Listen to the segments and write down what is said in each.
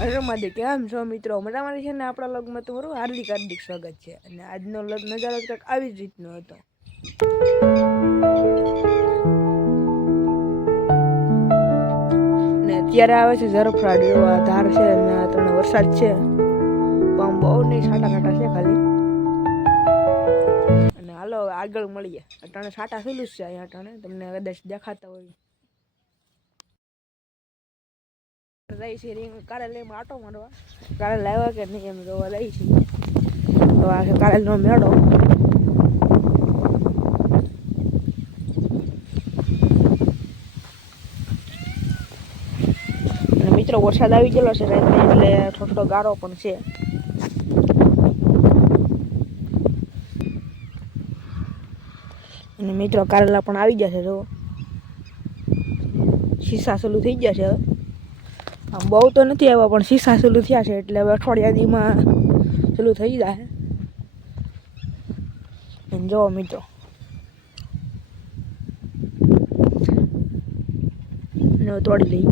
રમાદે કેમ છો મિત્રો? મજામાં છે ને? આપણા લોગમાં તમારું હાર્દિક હાર્દિક સ્વાગત છે. અને આજનો નજારો કંઈક આવી જ રીતનો હતો. ને અત્યારે આવે છે ઝરફરાટ, જો આ ધાર છે અને ત્રણ વરસાદ છે, પણ બહુ નહીં, છાંટા છાંટા છે ખાલી. અને હાલો આગળ મળીએ. અટાણે છાંટા સુલું જ છે અહીંયા અટાણે, તમને કદાચ દેખાતા હોય. રહી છે રીંગ કારેલીમાં આટો મારવા, કારેલ આવ્યા કે નહીં એમ જોવા રહી છે. તો આ છે કારેલનો મેળો. અને મિત્રો વરસાદ આવી ગયેલો છે રાત્રે, એટલે થોડો ગારો પણ છે. અને મિત્રો કારેલા પણ આવી ગયા છે, જો શીશા ચાલુ થઈ ગયા છે હવે. આમ બહુ તો નથી આવ્યા, પણ શીશા ચાલુ થયા છે, એટલે હવે અઠવાડિયાદીમાં ચાલુ થઈ જાય. જો મિત્રો તોડી લઈ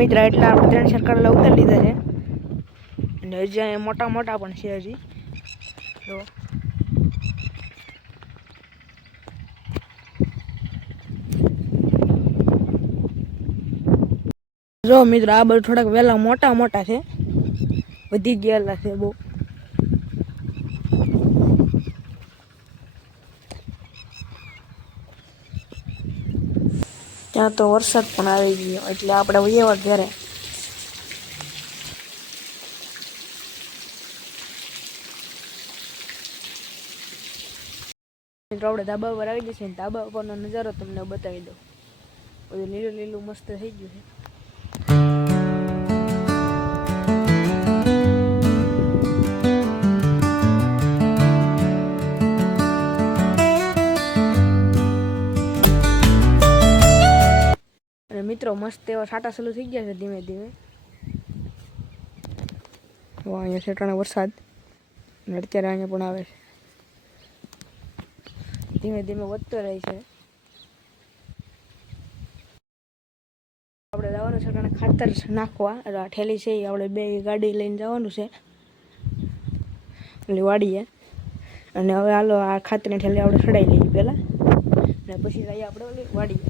મિત્ર, એટલે આપણે 3 કારેલા ઉતારી લીધા છે. અને હજી અહીંયા મોટા મોટા પણ છે હજી. જો મિત્રો આ બધું થોડાક વહેલા મોટા મોટા છે, વધી ગયેલા છે બહુ. ત્યાં તો વરસાદ પણ આવી ગયો, એટલે આપણે વયેવા ઘરે. મિત્રો આપણે ધાબા પર આવી જશે, ધાબા પરનો નજારો તમને બતાવી દઉં. બધું લીલું લીલું મસ્ત થઈ ગયું છે. અને મિત્રો મસ્ત એવા છાંટા ચાલુ થઈ ગયા છે ધીમે ધીમે. અહીંયા છેટાણે વરસાદ, અને અત્યારે અહીંયા પણ આવે છે, ધીમે ધીમે વધતો રહે છે. આપણે જવાનું છે કારણ ખાતર નાખવા, આ ઠેલી છે એ આપણે 2 ગાડી લઈને જવાનું છે એટલે વાડીએ. અને હવે હાલો આ ખાતરની ઠેલી આપણે ચડાવી લઈએ પહેલાં, અને પછી જઈએ આપણે ઓલી વાડીએ.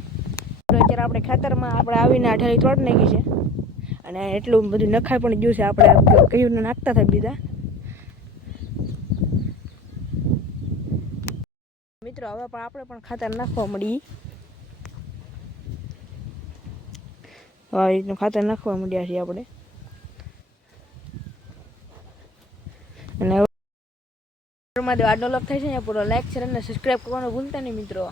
અત્યારે આપણે ખાતરમાં આપણે આવીને આ ઠેલી તોડી નાખી છે, અને એટલું બધું નખાઈ પણ ગયું છે. આપણે કયું નાખતા થાય બીજા મિત્રો. હવે પણ આપણે પણ ખાતર નાખવા મળી, હા રીતનું ખાતર નાખવા માંડ્યા છીએ આપણે. અને આજનો લોક થાય છે પૂરો. લાઈક, શેર અને સબસ્ક્રાઈબ કરવાનું ભૂલતા નહીં મિત્રો.